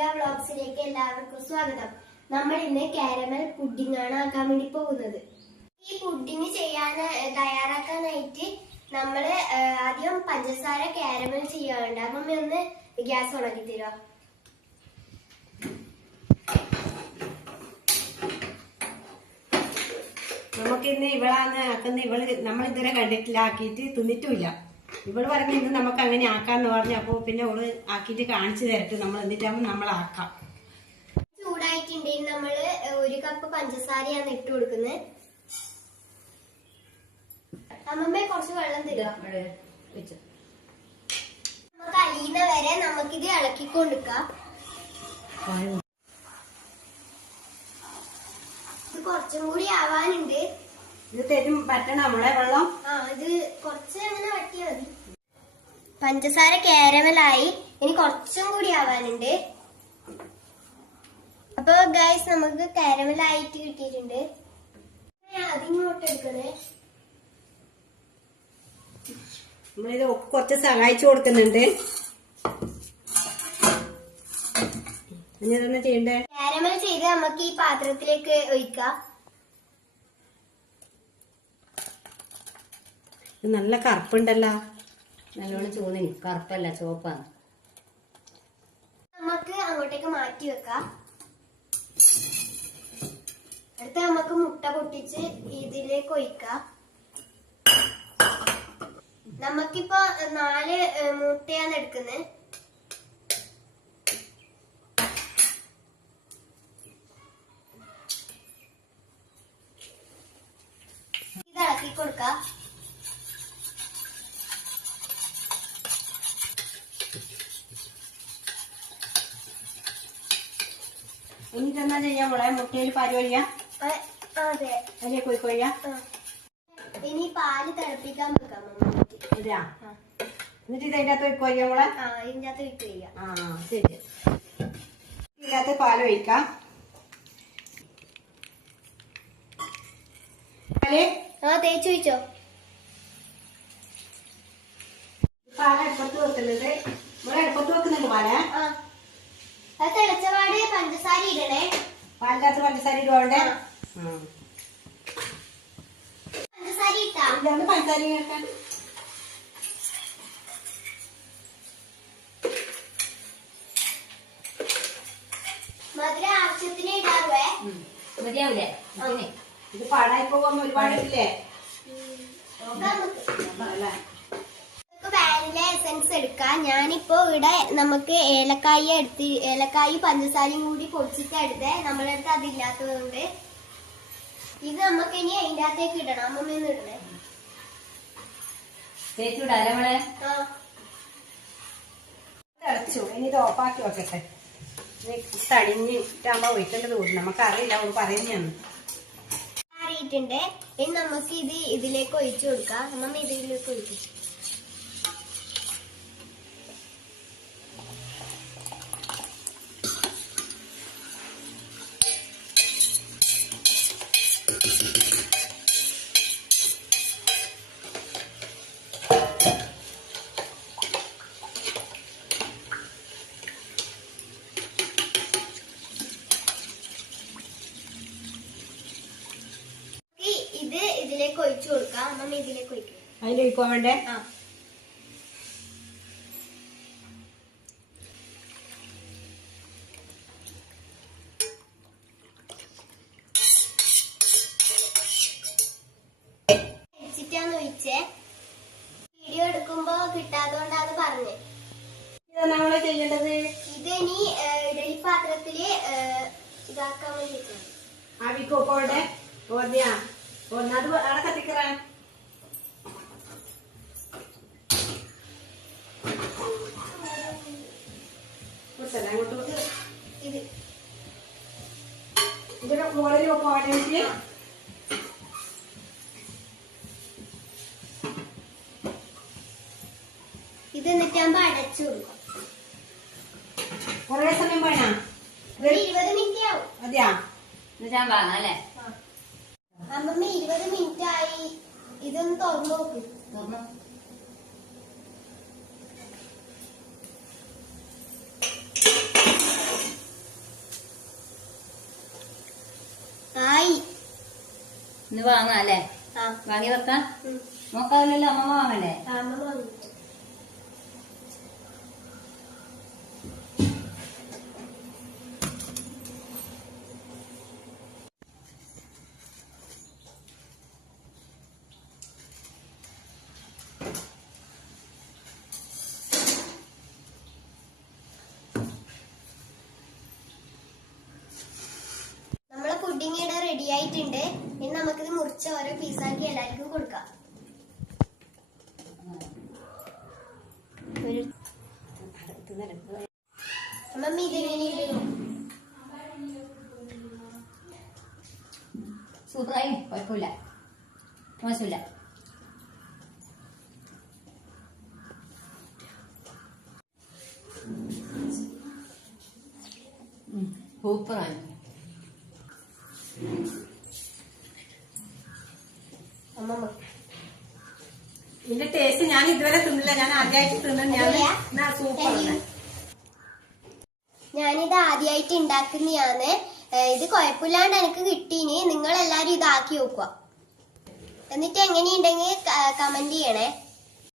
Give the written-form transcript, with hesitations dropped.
സോണിയ വ്ളോഗ്സിലേക്ക് എല്ലാവർക്കും സ്വാഗതം. നമ്മൾ ഇന്ന് കാരമൽ പുഡിംഗ് ആണ് ആക്കാൻ വേണ്ടി പോകുന്നത്. ഈ പുഡിംഗ് തയ്യാറാക്കാനായിട്ട് നമ്മൾ ആദ്യം പഞ്ചസാര കാരമൽ ചെയ്യാറുണ്ട്. അപ്പം ഒന്ന് ഗ്യാസ് ഉണക്കി തരുമോ? നമുക്കിന്ന് ഇവളാന്ന് ആക്കുന്ന നമ്മൾ ഇതുവരെ കണ്ടിട്ടില്ല, ആക്കിയിട്ട് തിന്നിട്ടുമില്ല. ഇവള് പറഞ്ഞ ഇന്ന് നമുക്ക് അങ്ങനെ ആക്കാന്ന് പറഞ്ഞു. അപ്പൊ പിന്നെ അവള് ആക്കിയിട്ട് കാണിച്ചു തരട്ടെ. നമ്മൾ എന്നിട്ടാകുമ്പോൾ നമ്മളാക്കാം. ചൂടായിട്ടുണ്ടെങ്കിൽ നമ്മള് 1 കപ്പ് പഞ്ചസാരയാണ് ഇട്ട് കൊടുക്കുന്നത്. അമ്മമ്മ കുറച്ച് വെള്ളം തരുക. നമുക്ക് അലിയുന്ന വരെ നമുക്കിത് ഇളക്കിക്കൊടുക്കാം. ഇത് കുറച്ചും കൂടി ആവാനുണ്ട്. ഇത് തരും പറ്റണം നമ്മളെ വെള്ളം. ഇത് കുറച്ച് അങ്ങനെ വട്ടിയാ മതി. പഞ്ചസാര കാരമലായി, ഇനി കുറച്ചും കൂടി ആവാനുണ്ട്. അപ്പൊ ഗൈസ് നമുക്ക് കാരമലായിട്ട് കിട്ടിയിട്ടുണ്ട്. അതിങ്ങോട്ട് എടുക്കണേ. നമ്മളിത് കുറച്ച് സഹായിച്ചു കൊടുക്കുന്നുണ്ട്. ഇനി ഇതൊന്നും ചെയ്യണ്ടേ? കാരമൽ ചെയ്ത് നമുക്ക് ഈ പാത്രത്തിലേക്ക് ഒഴിക്കാം. നല്ല കറുപ്പുണ്ടല്ലോ. നല്ലോണം ചോദിനി, കറുപ്പല്ല ചുവപ്പാണ്. നമുക്ക് അങ്ങോട്ടേക്ക് മാറ്റി വെക്കാം. അടുത്ത് നമുക്ക് മുട്ട പൊട്ടിച്ച് ഇതിലേക്ക് ഒഴിക്കാം. നമുക്കിപ്പോ 4 മുട്ടയാണ് എടുക്കുന്നത്. ഇത് ഇളക്കി കൊടുക്കാം. എന്നിട്ടെന്നാ ചെയ്യാം മോളെ? മുട്ടയിൽ പാല് കൊയ്യാ? അതെ, അതിലെ കൊയ്ക്കൊയ്യാ. ഇനി പാല് തിളപ്പിക്കാൻ വെക്കാം. എന്നിട്ട് ഇതിന്റെ അകത്ത് ഒഴിക്കൊയ്യാ മോളെ? ഇതിന്റെ അകത്ത് ഇട്ട് ചെയ്യാം. ശരി. ഇതിനകത്ത് പാല് ഒഴിക്കാം. തേച്ച് ഒഴിച്ചോ? പാല് അടുപ്പത്ത് വെക്കുന്നത്. മോളെ അടുപ്പത്ത് വെക്കുന്നുണ്ട് പാല്. അത് തിളച്ചപാട് പഞ്ചസാര ഇടണേ. പാലിനകത്ത് പഞ്ചസാര ഇടുവാണ്ട്. പഞ്ചസാര ഇട്ടാ പഞ്ചസാര കേൾക്കാൻ മധുരം ആവശ്യത്തിന് ഇടാവേ. മതിയാവൂലേ? ഇത് പാടായി പോകുമ്പോ ഒരുപാട് ഇല്ലേ? വാനില എസൻസ് എടുക്കാം. ഞാനിപ്പോ ഇവിടെ നമുക്ക് ഏലക്കായും പഞ്ചസാരയും കൂടി പൊടിച്ചിട്ട് എടുത്തേ. നമ്മളെ അടുത്ത് അതില്ലാത്തത് കൊണ്ട് ഇത് നമുക്ക് ഇനി അതിന്റെ അകത്തേക്ക് ഇടണം. അമ്മമ്മന്ന് ഇടണേ. തേച്ചൂടാലേ മോളെ? തിളച്ചു. ഇനി ഇത് ഓഫാക്കി വെക്കട്ടെ. തടിഞ്ഞിട്ടാകുമ്പോ ഒഴിക്കേണ്ടത് കൂടും. നമുക്കറിയില്ല, അവൾ പറയുന്നതാണ്. അറിയിട്ടുണ്ട്. ഇനി നമുക്ക് ഇതിലേക്ക് ഒഴിച്ചു കൊടുക്കാം. അമ്മമ്മ ഇതിലേക്ക് ഒഴിക്കും. ഇതിലേക്ക് ഒഴിച്ചു കൊടുക്കാം. അമ്മ ഇതിലേക്ക് ഒഴിക്കും. അതിലൊഴിക്കോ വേണ്ടേ? ഒഴിച്ചിട്ടാന്ന് ഒഴിച്ചേ. വീഡിയോ എടുക്കുമ്പോ കിട്ടാത്തോണ്ടാന്ന് പറഞ്ഞേ. ഇതാണ് നമ്മള് ചെയ്യേണ്ടത്. ഇത് ഇനി ഇഡലി പാത്രത്തില് ഇതാക്കാൻ വേണ്ടിട്ടാണ്. ആവിക്കോടെ ഓർമ്മയാ ഒന്നത് അവിടെ കത്തിക്കറ. അങ്ങോട്ട് ഇതിന്റെ മുകളിൽ പോകാനായിട്ട് ഇത് എന്നിട്ടാകുമ്പോ അടച്ചു കൊടുക്കും. കൊറേ സമയം വേണം. 20 മിനിറ്റ് ആവും. അതെയാ? എന്നിട്ടാ വാങ്ങാം അല്ലേ? അമ്മമ്മ 20 മിനിറ്റ് ആയി. ഇതൊന്ന് തുറന്നു നോക്ക്. തുറന്നു. ഇന്ന് വാങ്ങാം അല്ലേ? ആ വാങ്ങി വെക്കാം. ഉം. നോക്കാവില്ലല്ലോ, അമ്മ വാങ്ങല്ലേ? അമ്മ വാങ്ങിച്ചു. നമ്മളെ പുഡിംഗ് ഇവിടെ റെഡി ആയിട്ടുണ്ട്. ഇനി നമുക്കിത് മുറിച്ച് ഓരോ പീസാക്കി എല്ലാവർക്കും കൊടുക്കാം. മമ്മി ഇതിങ്ങനെ ഇടുന്നു. സൂപ്പറായി, കുഴപ്പമില്ല, മോശമില്ല. സൂപ്പറായി. അമ്മമ്മ ഇതിന്റെ ടേസ്റ്റ് ഞാൻ ഇതുവരെ തിന്നില്ല, ഞാൻ ആദ്യമായിട്ട് തിന്നുന്ന സൂപ്പറാണ്. ഞാനിത് ആദ്യമായിട്ട് ഉണ്ടാക്കുന്നതാണ്. ഇത് കുഴപ്പമില്ലാണ്ട് എനിക്ക് കിട്ടീന്. നിങ്ങൾ എല്ലാരും ഇതാക്കി നോക്കുക. എന്നിട്ട് എങ്ങനെയുണ്ടെങ്കിൽ കമന്റ് ചെയ്യണേ.